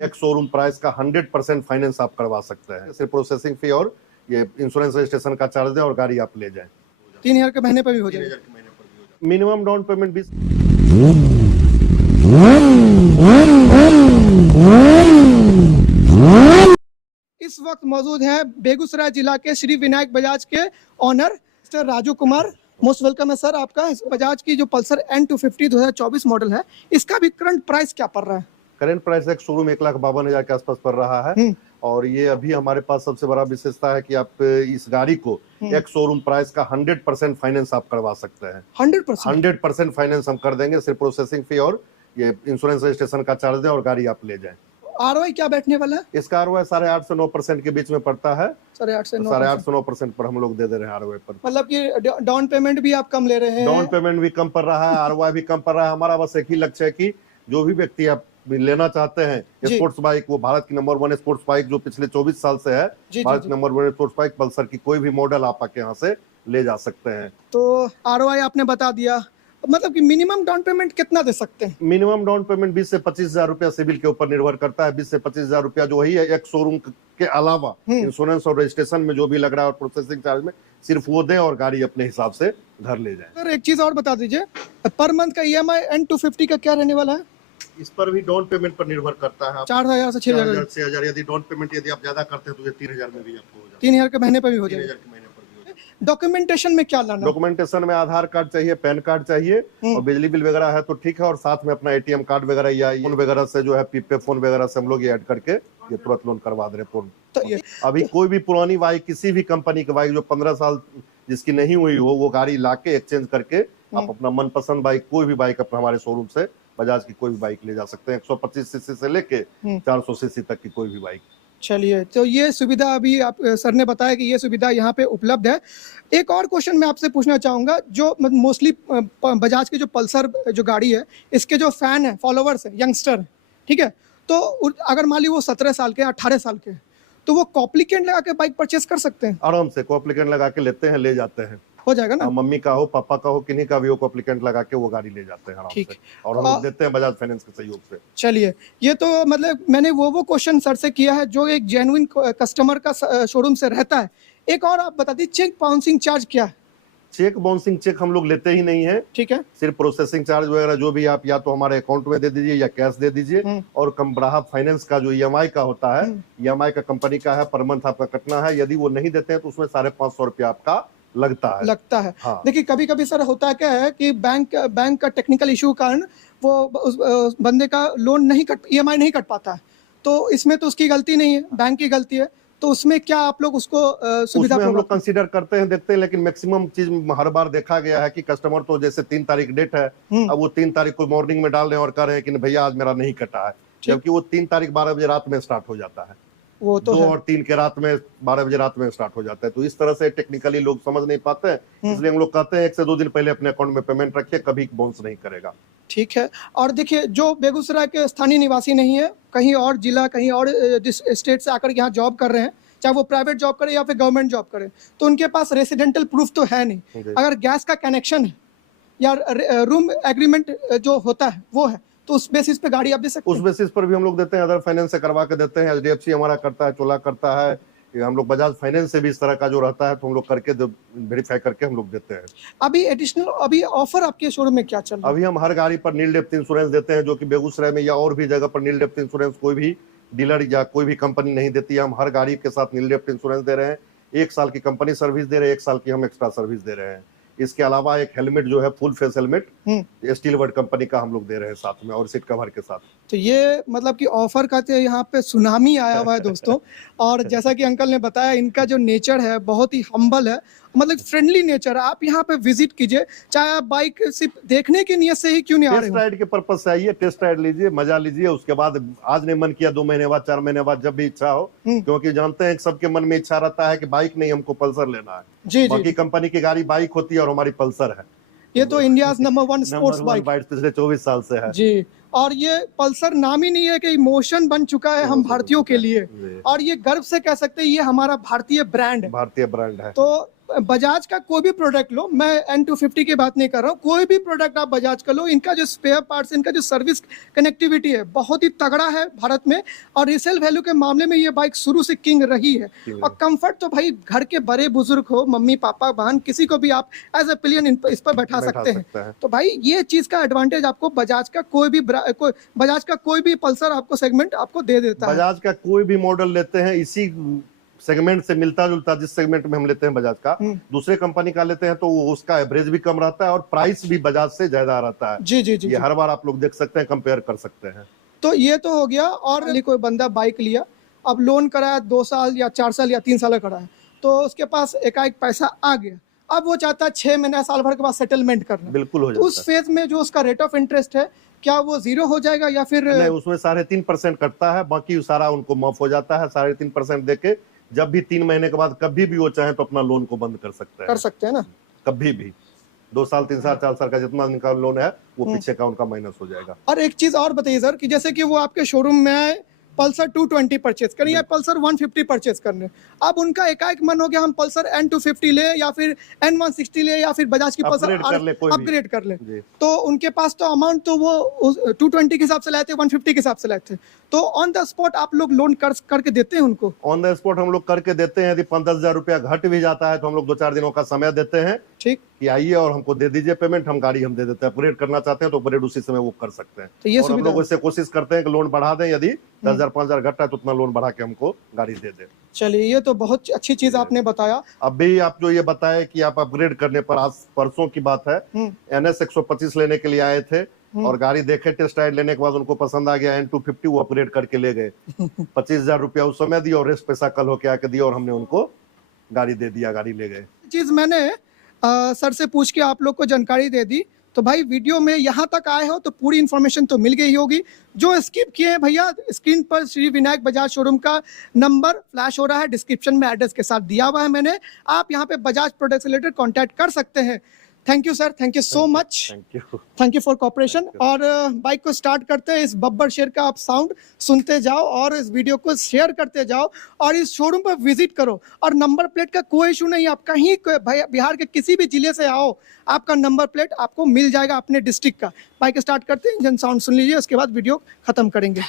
एक showroom price का 100% finance आप करवा सकते हैं। सिर्फ प्रोसेसिंग फी और ये इंश्योरेंस रजिस्ट्रेशन का चार्ज दें और गाड़ी आप ले जाएं। 3000 के महीने पर भी हो जाएगा। 3000 के महीने पर भी हो जाएगा। Minimum down payment 20। इस वक्त मौजूद है बेगूसराय जिला के श्री विनायक बजाज के owner mister Raju Kumar. Most welcome है सर आपका। इस बजाज की जो पल्सर N250 2024 मॉडल है, इसका भी करंट प्राइस क्या पड़ रहा है? करंट प्राइस एक शोरूम 1,52,000 के आसपास पड़ रहा है। और ये अभी हमारे पास सबसे बड़ा विशेषता है कि आप इस गाड़ी को एक शोरूम प्राइस का 100% फाइनेंस आप करवा सकते हैं। 100% फाइनेंस हम कर देंगे। सिर्फ प्रोसेसिंग फी और ये इंश्योरेंस रजिस्ट्रेशन का चार्ज दें और गाड़ी आप ले जाएं। ROI क्या बैठने वाला है? इसका ROI 8.5 से 9% के बीच में पड़ता है। 8.5 से 9% पर हम लोग दे रहे हैं ROI पर। मतलब कि डाउन पेमेंट भी आप कम ले रहे हैं? डाउन पेमेंट भी कम पड़ रहा है, ROI भी कम पड़ रहा है। हमारा बस एक ही लक्ष्य है कि जो भी व्यक्ति आप लेना चाहते हैं स्पोर्ट्स बाइक, वो भारत की नंबर 1 स्पोर्ट्स बाइक जो पिछले 24 साल से है, भारत की नंबर 1 स्पोर्ट्स बाइक पल्सर की कोई भी मॉडल आप आके यहाँ से ले जा सकते हैं। तो ROI आपने बता दिया, मतलब कि मिनिमम डाउन पेमेंट कितना दे सकते हैं? मिनिमम डाउन पेमेंट 20 से 25,000 रुपया सिविल के ऊपर निर्भर करता है। 20 से 25,000 रुपया जो वही है एक शोरूम के अलावा इंश्योरेंस और रजिस्ट्रेशन में जो भी लग रहा है और प्रोसेसिंग चार्ज में सिर्फ वो दें और गाड़ी अपने हिसाब से घर ले जाए। सर एक चीज और बता दीजिए, पर मंथ का EMI N250 का क्या रहने वाला है? इस पर भी डाउन पेमेंट पर निर्भर करता है। 4,000 से 6,000 यदि डाउन पेमेंट यदि आप ज्यादा करते हैं तो ये 3,000 में भी आपको हो जाएगा। 3,000 के महीने पर भी हो जाएगा। 3,000 के महीने पर भी हो जाएगा। डॉक्यूमेंटेशन में क्या लाना? डॉक्यूमेंटेशन में आधार कार्ड चाहिए, पैन कार्ड चाहिए और बिजली बिल वगैरह है तो ठीक है। और साथ में अपना ATM कार्ड वगैरह या फोन वगैरह से जो है पे फोन वगैरह से हम लोग ये ऐड करके ये तुरंत लोन करवा दे रहे हैं। तो ये अभी कोई भी पुरानी बाइक, किसी भी कंपनी की बाइक जो 15 साल जिसकी नहीं हुई हो, वो गाड़ी लाके एक्सचेंज करके आप अपना मनपसंद बाइक, कोई भी बाइक अपना हमारे शोरूम से बजाज की कोई भी बाइक ले जा सकते हैं। 125 सीसी से लेके 400 सीसी तक की कोई भी बाइक। चलिए, तो ये सुविधा अभी आप सर ने बताया कि ये सुविधा यहाँ पे उपलब्ध है। एक और क्वेश्चन मैं आपसे पूछना चाहूँगा, जो मोस्टली बजाज की जो पल्सर जो गाड़ी है, इसके जो फैन है, फॉलोवर्स है, यंगस्टर, ठीक है, तो अगर मान ली वो 17 साल के, 18 साल के, तो वो कॉप्लिकेंट लगा के बाइक परचेस कर सकते हैं? आराम से कॉप्लिकेंट लगा के लेते हैं, ले जाते हैं। हो जाएगा ना? मम्मी का हो, पापा का हो, किन्हीं का भी हो, कॉप्लिकेंट लगा के वो गाड़ी ले जाते हैं आराम से। और हम लोग देते हैं बजाज फाइनेंस के सहयोग से। चलिए, ये तो मतलब मैंने वो क्वेश्चन सर से किया है जो एक जेन्युइन कस्टमर का शोरूम से रहता है। एक और आप बता दीजिए, चेक बाउंसिंग चार्ज क्या है? चेक बाउंसिंग चेक हम लोग लेते ही नहीं है। ठीक है। सिर्फ प्रोसेसिंग चार्ज वगैरह जो भी आप या तो हमारे अकाउंट में दे दीजिए या कैश दे दीजिए। और कमराहा फाइनेंस का जो EMI का होता है, EMI का कंपनी का है, पर मंथ आपका कटना है। यदि वो नहीं देते हैं तो उसमें 550 रुपया आपका लगता है। हाँ। देखिए कभी कभी सर होता क्या है कि बैंक का टेक्निकल इशू कारण वो उस बंदे का लोन नहीं EMI नहीं कट पाता है, तो इसमें तो उसकी गलती नहीं है, बैंक की गलती है। तो उसमें क्या आप लोग उसको सुविधा हम लोग कंसीडर करते हैं, देखते हैं, लेकिन मैक्सिमम चीज हर बार देखा गया है कि कस्टमर तो जैसे 3 तारीख डेट है, अब वो 3 तारीख को मॉर्निंग में डाल रहे हैं और कह रहे हैं कि भैया आज मेरा नहीं कटा है, जबकि वो 3 तारीख 12 बजे रात में स्टार्ट हो जाता है। वो तो 2 और 3 के रात में 12 बजे रात में स्टार्ट हो जाता है। तो इस तरह से टेक्निकली लोग समझ नहीं पाते हैं, इसलिए हम लोग कहते हैं 1 से 2 दिन पहले अपने अकाउंट में पेमेंट रखिए, कभी बाउंस नहीं करेगा। ठीक है। और देखिए, जो बेगूसराय के स्थानीय निवासी नहीं है, कहीं और जिला, कहीं और स्टेट से आकर यहाँ जॉब कर रहे हैं, चाहे वो प्राइवेट जॉब करे या फिर गवर्नमेंट जॉब करे, तो उनके पास रेसिडेंटल प्रूफ तो है नहीं। अगर गैस का कनेक्शन है या रूम एग्रीमेंट जो होता है वो है, तो उस बेसिस पे गाड़ी आप दे सकते हैं। उस बेसिस पर भी हम लोग देते हैं, अदर फाइनेंस से करवा के देते हैं। HDFC हमारा करता है, चोला करता है, हम लोग बजाज फाइनेंस से भी इस तरह का जो रहता है तो हम लोग करके वेरीफाई करके हम लोग देते हैं। अभी एडिशनल ऑफर आपके शोरूम में क्या चल रहा है? अभी हम हर गाड़ी पर नील डेप्थ इंश्योरेंस देते हैं, जो कि बेगूसराय में या और भी जगह पर नील डेप्थ इंश्योरेंस कोई भी डीलर या कोई भी कंपनी नहीं देती है। हम हर गाड़ी के साथ नील डेप्थ इंश्योरेंस दे रहे हैं। 1 साल की कंपनी सर्विस दे रहे हैं, 1 साल की हम एक्स्ट्रा सर्विस दे रहे हैं। इसके अलावा एक हेलमेट जो है full face helmet steel word company का हम लोग दे रहे हैं साथ में, और सीट कवर के साथ। तो ये मतलब कि ऑफर का तो यहाँ पे सुनामी आया हुआ है दोस्तों। और जैसा कि अंकल ने बताया, इनका जो नेचर है बहुत ही हम्बल है, मतलब फ्रेंडली नेचर है। आप यहाँ पे विजिट कीजिए, चाहे आप बाइक सिर्फ देखने की नियत से ही क्यों नहीं आ रहे टेस्ट राइड के पर्पज से आइए, टेस्ट राइड लीजिए, मजा लीजिए। उसके बाद आज नहीं मन किया 2 महीने बाद, 4 महीने बाद, जब भी इच्छा हो, क्योंकि जानते हैं सबके मन में इच्छा रहता है कि बाइक नहीं हमको पल्सर लेना है। बाकी कंपनी की गाड़ी बाइक होती है और हमारी पल्सर है। ये तो इंडिया नंबर 1 स्पोर्ट्स बाइक पिछले 24 साल से है जी। और ये पल्सर नाम ही नहीं है कि इमोशन बन चुका है हम भारतीयों के लिए, और ये गर्व से कह सकते हैं ये हमारा भारतीय ब्रांड है। भारतीय ब्रांड है। तो बजाज का कोई भी प्रोडक्ट लो, मैं N250 की बात नहीं कर रहा हूँ, कोई भी प्रोडक्ट आप बजाज का लो, इनका जो स्पेयर पार्ट्स, इनका जो सर्विस कनेक्टिविटी है बहुत ही तगड़ा है भारत में। और रीसेल वैल्यू के मामले में ये बाइक शुरू से किंग रही है। और कंफर्ट तो भाई घर के बड़े बुजुर्ग हो, मम्मी पापा बहन, किसी को भी आप एज ए पिलियन इस पर बैठा सकते हैं। तो भाई ये चीज का एडवांटेज आपको बजाज का बजाज का कोई भी पल्सर आपको सेगमेंट आपको दे देता है। बजाज का कोई भी मॉडल लेते हैं इसी सेगमेंट से मिलता जुलता, जिस सेगमेंट में हम लेते हैं बजाज का, दूसरे कंपनी का लेते हैं तो उसका एवरेज भी कम रहता है और प्राइस भी बजाज से ज्यादा रहता है। जी जी जी, ये हर बार आप लोग देख सकते हैं, कंपेयर कर सकते हैं। तो ये तो हो गया। और कोई बंदा बाइक लिया, अब लोन कराया 2 साल या 4 साल या 3 साल का कराया, तो उसके पास एकाएक पैसा आ गया, अब वो चाहता है 6 महीना साल भर के बाद सेटलमेंट करना। बिल्कुल हो जाता है। उस फेज में जो उसका रेट ऑफ इंटरेस्ट है, क्या वो 0 हो जाएगा या फिर नहीं? उसमें 3.5% कटता है, बाकी सारा उनको माफ हो जाता है। 3.5% देके जब भी 3 महीने के बाद कभी भी वो चाहे तो अपना लोन को बंद कर सकते हैं ना, कभी भी। 2 साल 3 साल 4 साल का जितना इनका लोन है वो पीछे का उनका माइनस हो जाएगा। और एक चीज और बताइए सर, कि जैसे कि वो आपके शोरूम में पल्सर 220 परचेज करें या पल्सर 150 परचेज करने, अब उनका एकाएक मन हो गया हम पल्सर N250 ले या फिर N160 ले या फिर बजाज की पल्सर अपग्रेड कर ले, तो उनके पास तो अमाउंट तो वो 220 के हिसाब से लाए थे, 150 के हिसाब से लाए थे, तो ऑन द स्पॉट आप लोग लोन करके देते हैं उनको? ऑन द स्पॉट हम लोग करके देते हैं। यदि 5-10 हजार रुपया घट भी जाता है तो हम लोग 2-4 दिनों का समय देते हैं, ठीक, कि आइए और हमको दे दीजिए पेमेंट, हम गाड़ी हम दे देते हैं। अपग्रेड करना चाहते हैं तो अपग्रेड उसी समय वो कर सकते हैं। तो ये और हम लोग इससे कोशिश करते हैं कि लोन बढ़ा दें, यदि 10,000 5,000 घटता है तो उतना लोन बढ़ा के हमको गाड़ी दे दें। चलिए, ये तो बहुत अच्छी चीज आपने बताया। अब भी आप जो ये बताए कि आप अपग्रेड करने पर, आज परसों की बात है, NS 125 लेने के लिए आए थे और गाड़ी देखे, टेस्ट राइड लेने के बाद उनको पसंद आ गया N250, वो अपग्रेड करके ले गए। 25,000 रुपया उस समय दिया और रेस्ट पैसा कल होके आके दिया और हमने उनको गाड़ी दे दिया, गाड़ी ले गए। चीज मैंने सर से पूछ के आप लोग को जानकारी दे दी। तो भाई वीडियो में यहाँ तक आए हो तो पूरी इन्फॉर्मेशन तो मिल गई होगी। जो स्किप किए हैं भैया, स्क्रीन पर श्री विनायक बजाज शोरूम का नंबर फ्लैश हो रहा है, डिस्क्रिप्शन में एड्रेस के साथ दिया हुआ है मैंने, आप यहाँ पे बजाज प्रोडक्ट से रिलेटेड कॉन्टैक्ट कर सकते हैं। Thank you sir, thank you so much, thank you for cooperation. और बाइक को स्टार्ट करते हैं, इस बब्बर शेर का आप साउंड सुनते जाओ और इस वीडियो को शेयर करते जाओ और इस शोरूम पर विजिट करो। और नंबर प्लेट का कोई इशू नहीं, आप कहीं बिहार के किसी भी जिले से आओ, आपका नंबर प्लेट आपको मिल जाएगा अपने डिस्ट्रिक्ट का। बाइक स्टार्ट करते हैं, इंजन साउंड सुन लीजिए, उसके बाद वीडियो खत्म करेंगे।